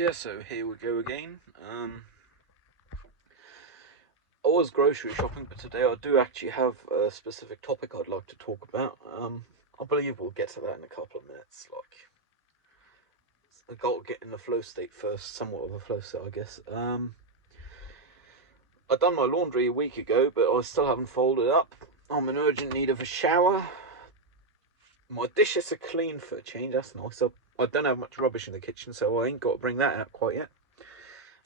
Yeah, so here we go again. I was grocery shopping, but today I do actually have a specific topic I'd like to talk about. I believe we'll get to that in a couple of minutes. I got to get in the flow state first, somewhat of a flow state, I guess. I done my laundry a week ago, but I still haven't folded up. I'm in urgent need of a shower. My dishes are clean for a change. That's nice. I don't have much rubbish in the kitchen, so I ain't got to bring that out quite yet.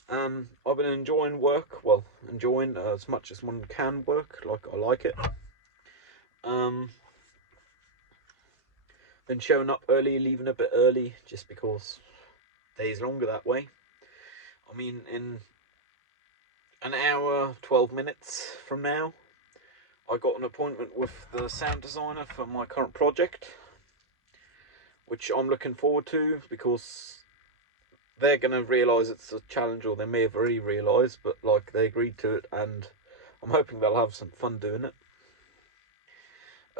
I've been enjoying work. Well, enjoying as much as one can work. Like I like it. Um, been showing up early, leaving a bit early, just because days longer that way. I mean, in an hour, 12 minutes from now, I got an appointment with the sound designer for my current project, which I'm looking forward to because they're gonna realise it's a challenge, or they may have already realised, but like they agreed to it, and I'm hoping they'll have some fun doing it.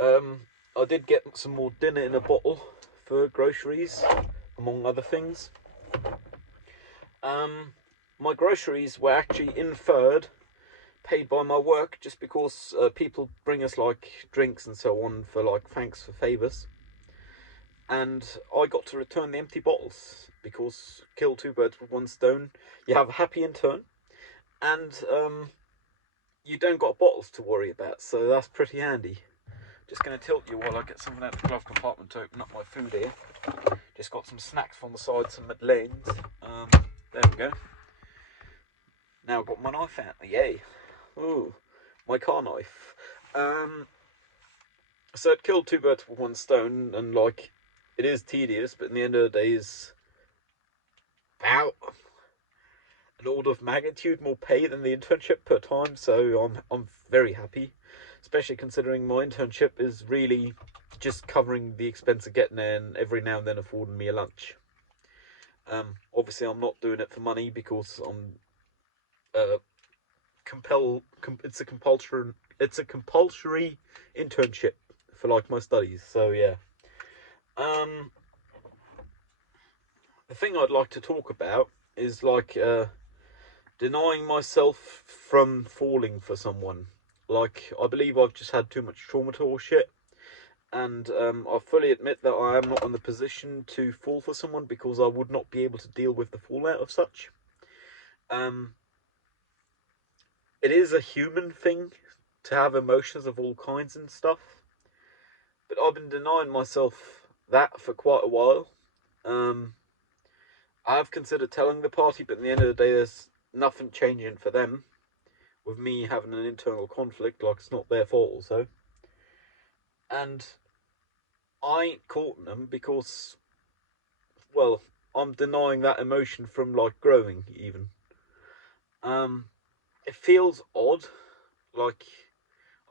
I did get some more dinner in a bottle for groceries, among other things. My groceries were actually inferred, paid by my work, just because people bring us like drinks and so on for like thanks for favours. And I got to return the empty bottles because kill two birds with one stone. You have a happy intern, and you don't got bottles to worry about, so that's pretty handy. Just going to tilt you while I get something out of the glove compartment to open up my food here. Just got some snacks from the side, some madeleines. There we go. Now I've got my knife out. Yay. Ooh, my car knife. So it killed two birds with one stone, and like, it is tedious, but in the end of the day is about an order of magnitude more pay than the internship per time, so I'm very happy. Especially considering my internship is really just covering the expense of getting there and every now and then affording me a lunch. Obviously, I'm not doing it for money because I'm it's a compulsory internship for like my studies. So yeah. Um, the thing I'd like to talk about is like denying myself from falling for someone. Like, I believe I've just had too much trauma or shit, and I fully admit that I am not in the position to fall for someone because I would not be able to deal with the fallout of such. It is a human thing to have emotions of all kinds and stuff, but I've been denying myself that for quite a while. I've considered telling the party, but in the end of the day, there's nothing changing for them with me having an internal conflict. Like, it's not their fault also. And I ain't courting them because, well, I'm denying that emotion from like growing even. It feels odd. Like,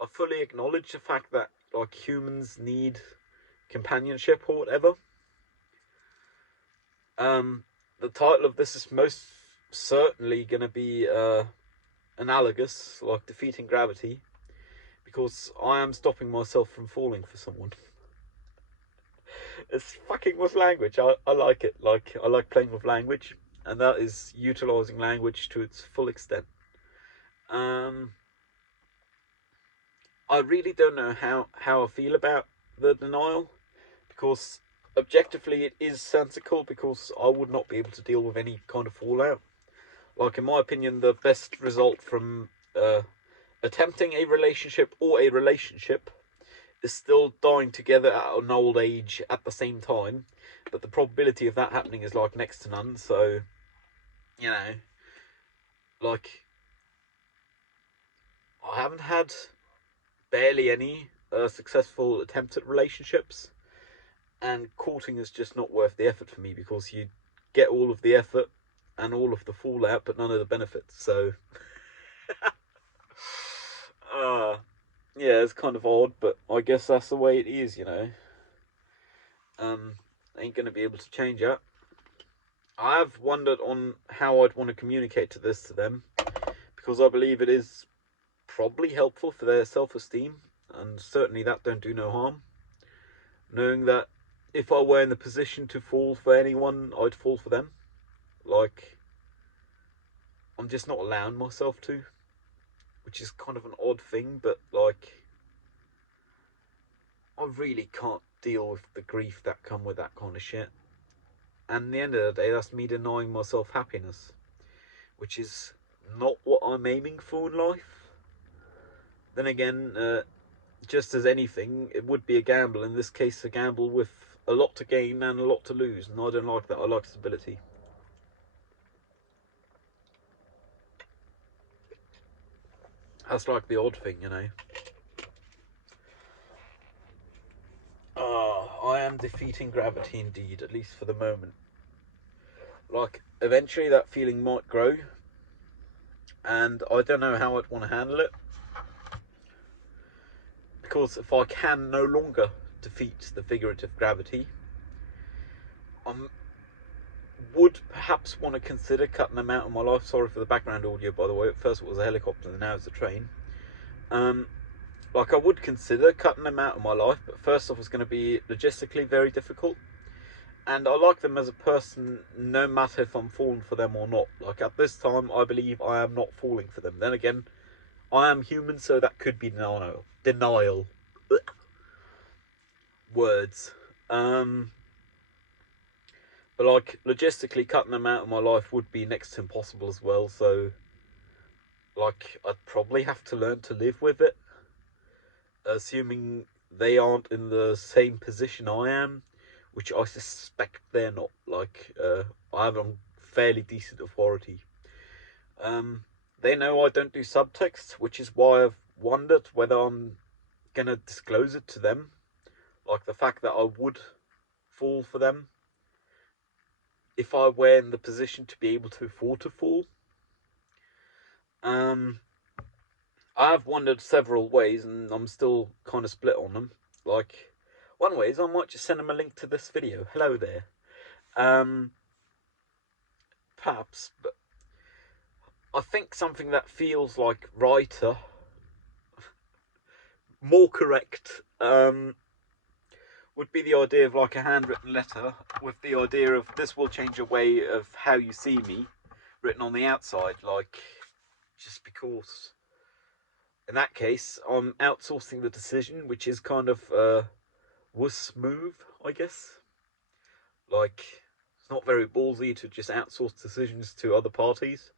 I fully acknowledge the fact that like humans need companionship or whatever. The title of this is most certainly gonna be analogous, like defeating gravity, because I am stopping myself from falling for someone. It's fucking with language. I like it. Like, I like playing with language, and that is utilizing language to its full extent. Um, I really don't know how I feel about the denial, because objectively it is sensical, because I would not be able to deal with any kind of fallout. Like, in my opinion, the best result from attempting a relationship or a relationship is still dying together at an old age at the same time, but the probability of that happening is like next to none. So, you know, like, I haven't had barely any successful attempts at relationships, and courting is just not worth the effort for me because you get all of the effort and all of the fallout, but none of the benefits. So, uh, yeah, it's kind of odd, but I guess that's the way it is, you know. Ain't gonna be able to change that. I have wondered on how I'd want to communicate this to them, because I believe it is probably helpful for their self-esteem, and certainly that don't do no harm. Knowing that if I were in the position to fall for anyone, I'd fall for them. Like, I'm just not allowing myself to, which is kind of an odd thing, but like, I really can't deal with the grief that come with that kind of shit. And at the end of the day, that's me denying myself happiness, which is not what I'm aiming for in life. Then again, just as anything, it would be a gamble. In this case, a gamble with a lot to gain and a lot to lose, and I don't like that. I like stability. That's like the odd thing, you know. I am defeating gravity indeed, at least for the moment. Like, eventually that feeling might grow, and I don't know how I'd want to handle it. Because if I can no longer defeat the figurative gravity, I would perhaps want to consider cutting them out of my life. Sorry for the background audio, by the way. At first it was a helicopter, and now it's a train. Like, I would consider cutting them out of my life, but first off, it's going to be logistically very difficult. And I like them as a person, no matter if I'm falling for them or not. Like, at this time, I believe I am not falling for them. Then again, I am human, so that could be denial. Words. But like, logistically cutting them out of my life would be next to impossible as well, so like, I'd probably have to learn to live with it, assuming they aren't in the same position I am, which I suspect they're not. Like, I have a fairly decent authority. They know I don't do subtext, which is why I've wondered whether I'm gonna disclose it to them. Like, the fact that I would fall for them if I were in the position to be able to afford to fall. I have wondered several ways, and I'm still kind of split on them. Like, one way is I might just send them a link to this video. Hello there. Perhaps, but I think something that feels like writer, more correct, would be the idea of like a handwritten letter with the idea of this will change a way of how you see me, written on the outside. Like, just because in that case I'm outsourcing the decision, which is kind of wuss move, I guess. Like, it's not very ballsy to just outsource decisions to other parties.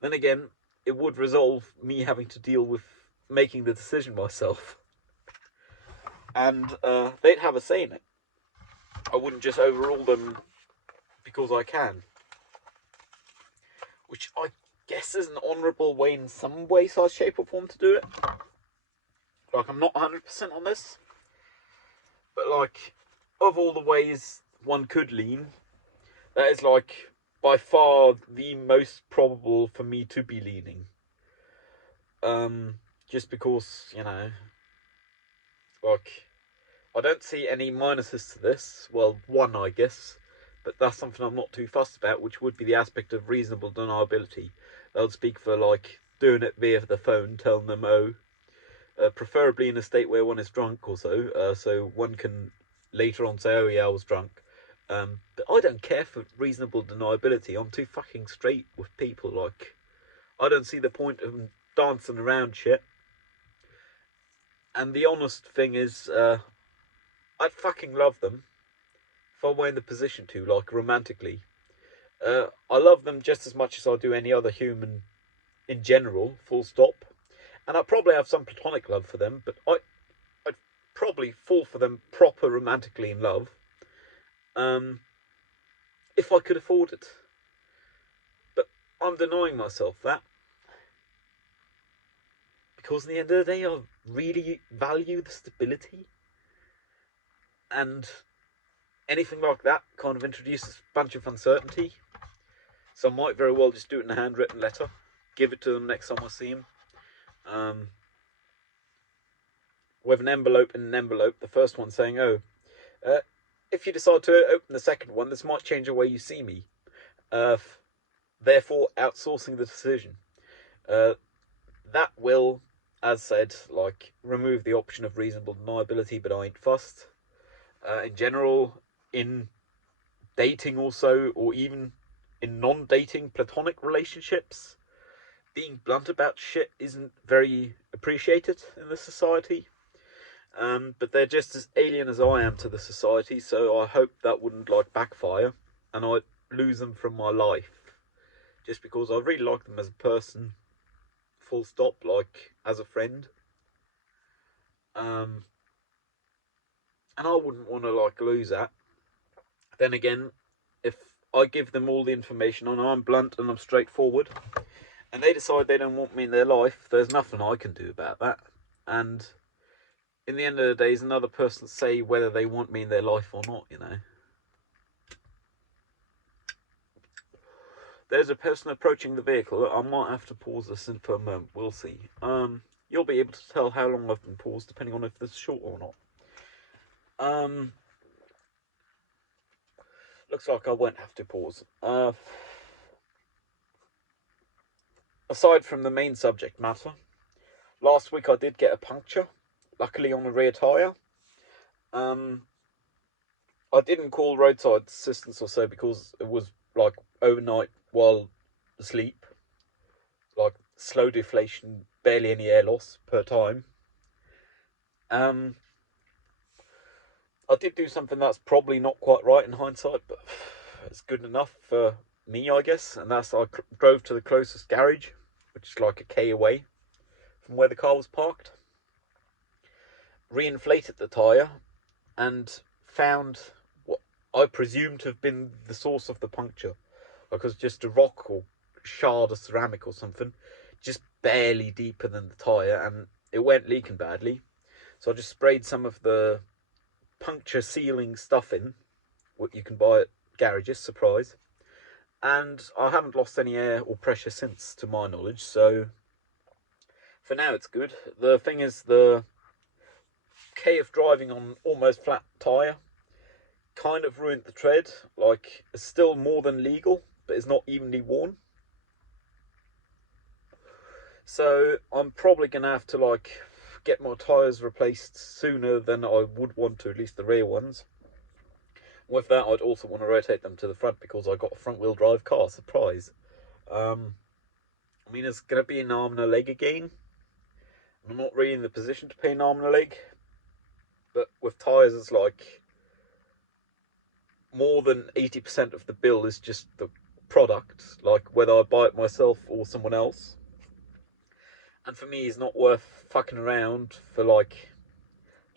Then again, it would resolve me having to deal with making the decision myself. And they'd have a say in it. I wouldn't just overrule them because I can. Which I guess is an honourable way in some way, size, shape or form to do it. Like, I'm not 100% on this. But like, of all the ways one could lean, that is like by far the most probable for me to be leaning. Just because, you know, like, I don't see any minuses to this. Well, one, I guess, but that's something I'm not too fussed about, which would be the aspect of reasonable deniability. That would speak for, like, doing it via the phone, telling them, preferably in a state where one is drunk or so one can later on say, oh yeah, I was drunk. But I don't care for reasonable deniability. I'm too fucking straight with people. Like, I don't see the point of dancing around shit. And the honest thing is, I'd fucking love them if I were in the position to, like, romantically. I love them just as much as I do any other human in general, full stop. And I probably have some platonic love for them, but I'd probably fall for them proper romantically in love, if I could afford it. But I'm denying myself that. Because in the end of the day, I really value the stability. And anything like that kind of introduces a bunch of uncertainty. So I might very well just do it in a handwritten letter. Give it to them next time I see them. With an envelope in an envelope. The first one saying, if you decide to open the second one, this might change the way you see me. Therefore, outsourcing the decision. That will, as said, like, remove the option of reasonable deniability, but I ain't fussed. In general, in dating also, or even in non-dating platonic relationships, being blunt about shit isn't very appreciated in the society. But they're just as alien as I am to the society, so I hope that wouldn't like backfire and I'd lose them from my life. Just because I really like them as a person, full stop, like as a friend. And I wouldn't want to like lose that. Then again, if I give them all the information and I'm blunt and I'm straightforward, and they decide they don't want me in their life, there's nothing I can do about that. And in the end of the day, it's another person to say whether they want me in their life or not, you know. There's a person approaching the vehicle. I might have to pause this in for a moment. We'll see. You'll be able to tell how long I've been paused depending on if this is short or not. Looks like I won't have to pause. Aside from the main subject matter, last week I did get a puncture, luckily on a rear tyre. I didn't call roadside assistance or so because it was like overnight while asleep. Like slow deflation, barely any air loss per time. I did do something that's probably not quite right in hindsight, but it's good enough for me, I guess. And that's I drove to the closest garage, which is like a K away from where the car was parked. Reinflated the tyre and found what I presume to have been the source of the puncture. Like it was just a rock or shard of ceramic or something, just barely deeper than the tyre, and it went leaking badly. So I just sprayed some of the puncture sealing stuff in, what you can buy at garages, surprise. And I haven't lost any air or pressure since, to my knowledge, so for now it's good. The thing is, the K of driving on almost flat tyre kind of ruined the tread. Like, it's still more than legal, but it's not evenly worn. So I'm probably going to have to like get my tyres replaced sooner than I would want to, at least the rear ones. With that, I'd also want to rotate them to the front because I got a front wheel drive car, surprise. I mean, it's going to be an arm and a leg again. I'm not really in the position to pay an arm and a leg, but with tyres it's like more than 80% of the bill is just the product, like whether I buy it myself or someone else. And for me, it's not worth fucking around for like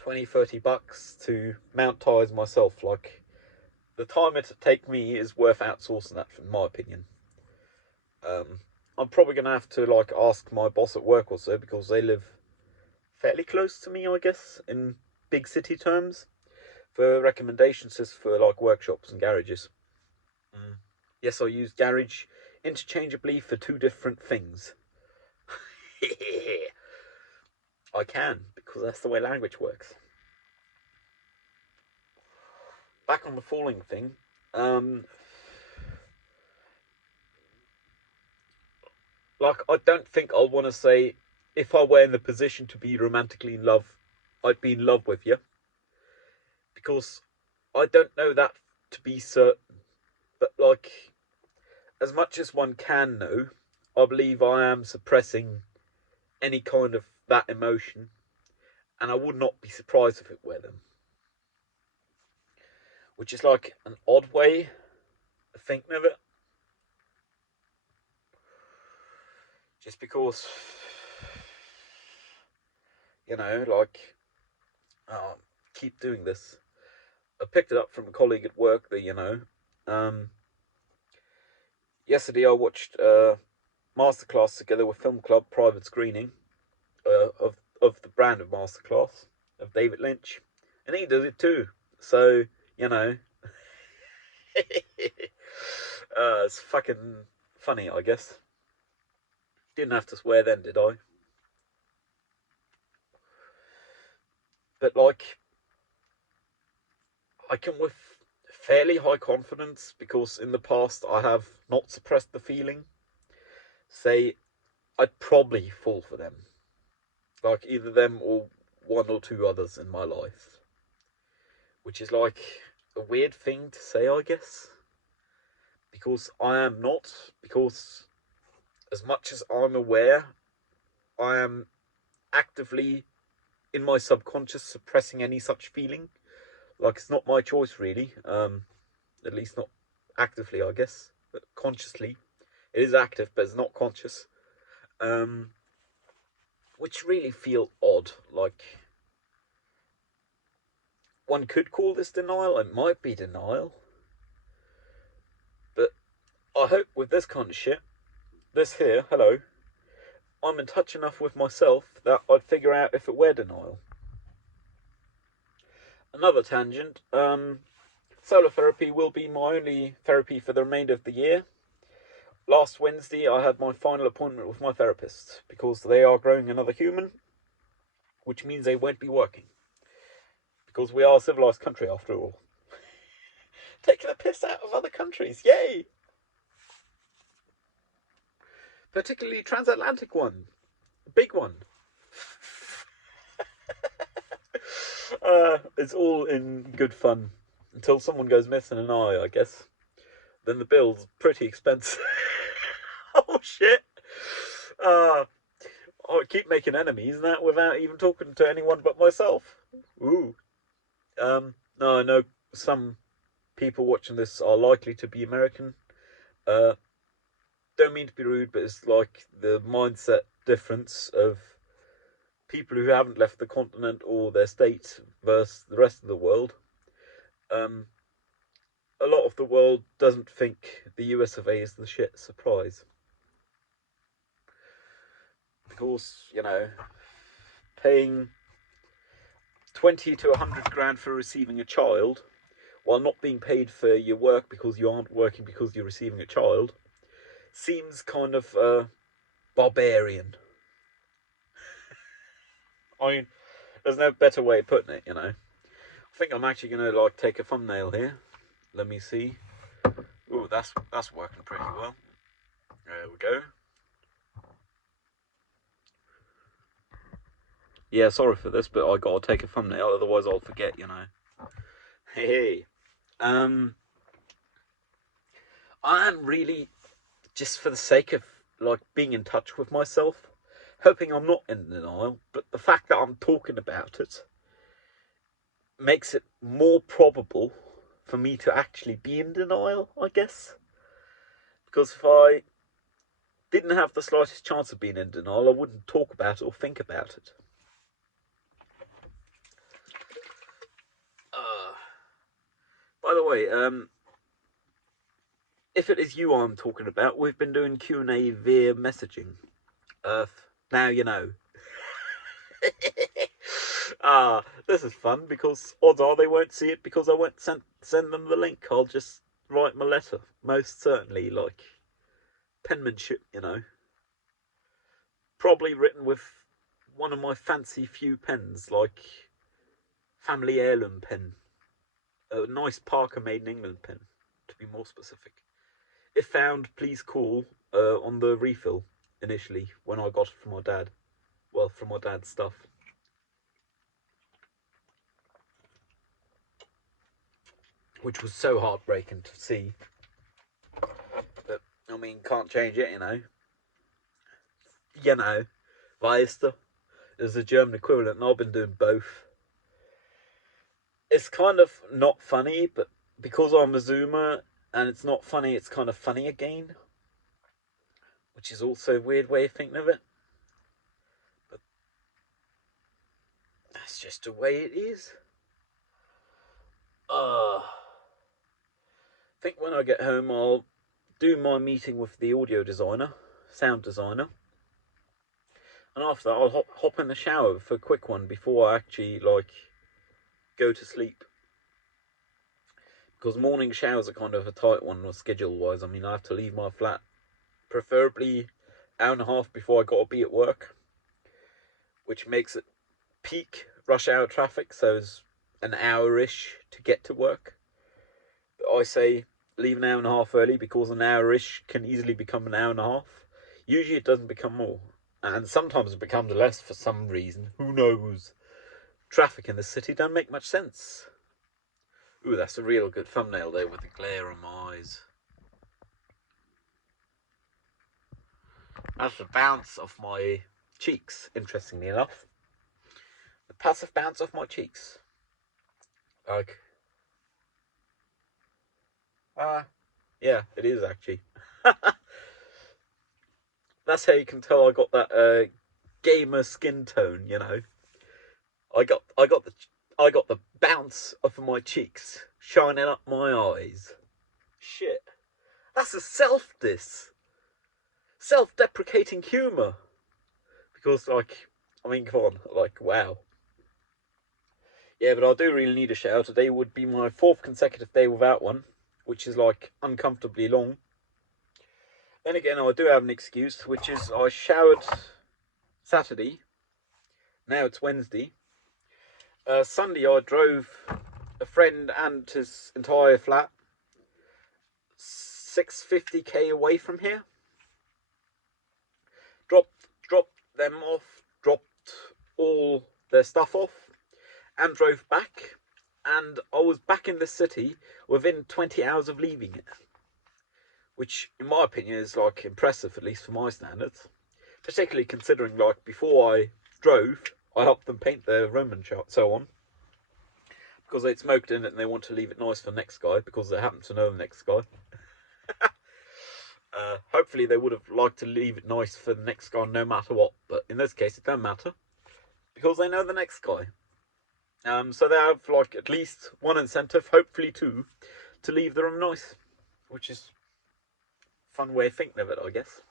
20-30 bucks to mount tyres myself. Like, the time it'd take me is worth outsourcing that, in my opinion. I'm probably going to have to like ask my boss at work or so, because they live fairly close to me, I guess, in big city terms, for recommendations just for like workshops and garages. Yes, I use garage interchangeably for two different things. I can, because that's the way language works. Back on the falling thing, like, I don't think I'll want to say, if I were in the position to be romantically in love, I'd be in love with you. Because I don't know that to be certain. But, like, as much as one can know, I believe I am suppressing any kind of that emotion. And I would not be surprised if it were them. Which is like an odd way of thinking of it. Just because, you know, like, keep doing this. I picked it up from a colleague at work that, you know, yesterday I watched a masterclass together with Film Club private screening of the brand of masterclass of David Lynch, and he does it too. So, you know, it's fucking funny, I guess. Didn't have to swear then, did I? But like, I can with fairly high confidence, because in the past I have not suppressed the feeling, say I'd probably fall for them. Like, either them or one or two others in my life. Which is like a weird thing to say, I guess. because I am not. Because as much as I'm aware, I am actively in my subconscious suppressing any such feeling. Like, it's not my choice, really. At least not actively, I guess. But consciously, it is active, but it's not conscious. Which really feel odd. Like, one could call this denial. It might be denial. But I hope with this kind of shit, this here, hello, I'm in touch enough with myself that I'd figure out if it were denial. Another tangent, solar therapy will be my only therapy for the remainder of the year. Last Wednesday I had my final appointment with my therapist, because they are growing another human, which means they won't be working. Because we are a civilised country after all. Taking the piss out of other countries, yay! Particularly transatlantic one. Big one. It's all in good fun. Until someone goes missing an eye, I guess. Then the bill's pretty expensive. Oh shit! I keep making enemies that without even talking to anyone but myself. Ooh. No, I know some people watching this are likely to be American. Don't mean to be rude, but it's like the mindset difference of people who haven't left the continent or their state versus the rest of the world. A lot of the world doesn't think the US of A is the shit. Surprise. Because, you know, paying 20 to 100 grand for receiving a child, while not being paid for your work because you aren't working because you're receiving a child, seems kind of barbarian. I mean, there's no better way of putting it, you know. I think I'm actually going to, like, take a thumbnail here. Let me see. Ooh, that's working pretty well. There we go. Yeah, sorry for this, but I gotta take a thumbnail, otherwise I'll forget, you know. Hey. I am really, just for the sake of, like, being in touch with myself, hoping I'm not in denial, but the fact that I'm talking about it makes it more probable for me to actually be in denial, I guess. Because if I didn't have the slightest chance of being in denial, I wouldn't talk about it or think about it. By the way, if it is you I'm talking about, we've been doing Q&A via messaging. Now you know. This is fun, because odds are they won't see it because I won't send them the link. I'll just write my letter, most certainly, like penmanship, you know. Probably written with one of my fancy few pens, like family heirloom pen. A nice Parker made in England pen, to be more specific. If found, please call, on the refill initially when I got it from my dad. Well, from my dad's stuff. Which was so heartbreaking to see. But, I mean, can't change it, you know. You know, Weister is the German equivalent, and I've been doing both. It's kind of not funny, but because I'm a Zoomer and it's not funny, it's kind of funny again. Which is also a weird way of thinking of it. But that's just the way it is. I think when I get home, I'll do my meeting with the audio designer, sound designer. And after that, I'll hop in the shower for a quick one before I actually, like, go to sleep. Because morning showers are kind of a tight one schedule-wise. I mean, I have to leave my flat preferably hour and a half before I got to be at work, which makes it peak rush hour traffic, so it's an hour-ish to get to work. But I say leave an hour and a half early, because an hour-ish can easily become an hour and a half. Usually it doesn't become more. And sometimes it becomes less for some reason. Who knows? Traffic in the city don't make much sense. Ooh, that's a real good thumbnail there with the glare on my eyes. That's the bounce of my cheeks, interestingly enough. The passive bounce of my cheeks. Like, yeah, it is actually. That's how you can tell I got that gamer skin tone, you know. I got the bounce of my cheeks shining up my eyes. Shit. That's a self-deprecating humour. Because, like, I mean, come on, like, wow. Yeah, but I do really need a shower. Today would be my 4th consecutive day without one, which is, like, uncomfortably long. Then again, I do have an excuse, which is I showered Saturday. Now it's Wednesday. Sunday, I drove a friend and his entire flat 650k away from here. Dropped them off, dropped all their stuff off, and drove back. And I was back in the city within 20 hours of leaving it, which, in my opinion, is like impressive, at least for my standards. Particularly considering, like, before I drove, I helped them paint their room and so on, because they'd smoked in it and they want to leave it nice for the next guy, because they happen to know the next guy. Hopefully they would have liked to leave it nice for the next guy no matter what, but in this case it don't matter, because they know the next guy. So they have, like, at least one incentive, hopefully two, to leave the room nice, which is a fun way of thinking of it, I guess.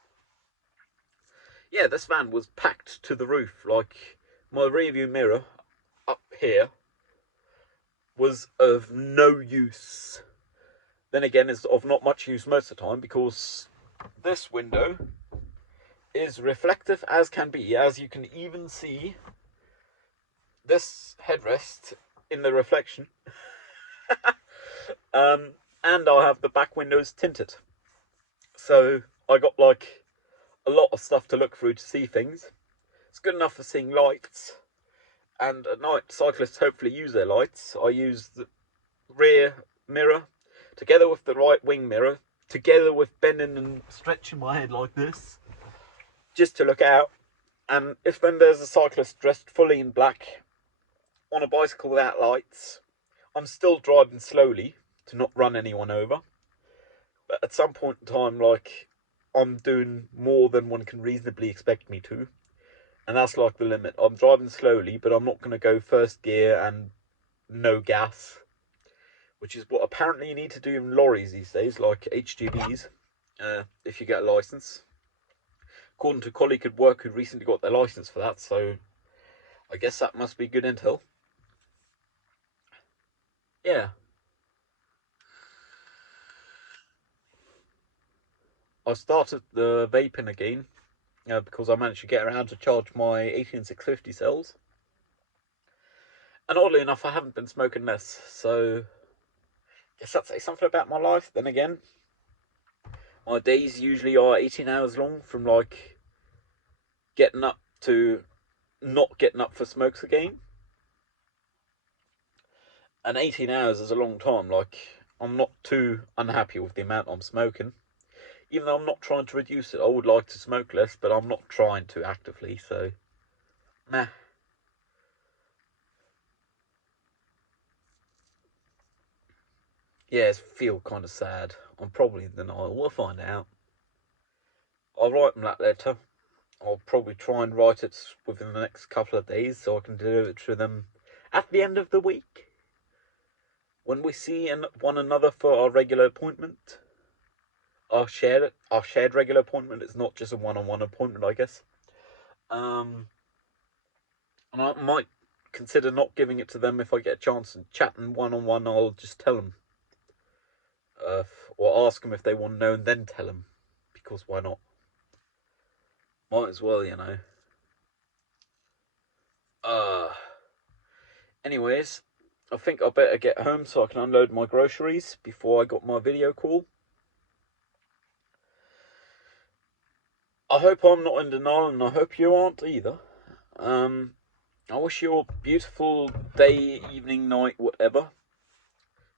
Yeah, this van was packed to the roof. Like, my rearview mirror up here was of no use. Then again, it's of not much use most of the time, because this window is reflective as can be, as you can even see this headrest in the reflection. And I'll have the back windows tinted, so I got, like, a lot of stuff to look through to see things. It's good enough for seeing lights, and at night cyclists hopefully use their lights. I use the rear mirror together with the right wing mirror, together with bending and stretching my head like this, just to look out. And if then there's a cyclist dressed fully in black on a bicycle without lights, I'm still driving slowly to not run anyone over. But at some point in time, like, I'm doing more than one can reasonably expect me to. And that's, like, the limit. I'm driving slowly, but I'm not going to go first gear and no gas, which is what apparently you need to do in lorries these days, like HGVs, if you get a license. According to a colleague at work who recently got their license for that, so I guess that must be good intel. Yeah. I started the vaping again, because I managed to get around to charge my 18650 cells. And oddly enough, I haven't been smoking less, so I guess that says something about my life. Then again, my days usually are 18 hours long, from, like, getting up to not getting up for smokes again. And 18 hours is a long time. Like, I'm not too unhappy with the amount I'm smoking. Even though I'm not trying to reduce it, I would like to smoke less, but I'm not trying to actively, so meh. Yeah, I feel kind of sad. I'm probably in denial. We'll find out. I'll write them that letter. I'll probably try and write it within the next couple of days, so I can deliver it to them at the end of the week, when we see one another for our regular appointment. Our shared regular appointment. It's not just a one-on-one appointment, I guess. And I might consider not giving it to them if I get a chance, and chatting one-on-one. I'll just tell them, or ask them if they want to know and then tell them, because why not? Might as well, you know. Anyways, I think I better get home so I can unload my groceries before I got my video call. I hope I'm not in denial, and I hope you aren't either. I wish you a beautiful day, evening, night, whatever.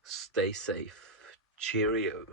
Stay safe. Cheerio.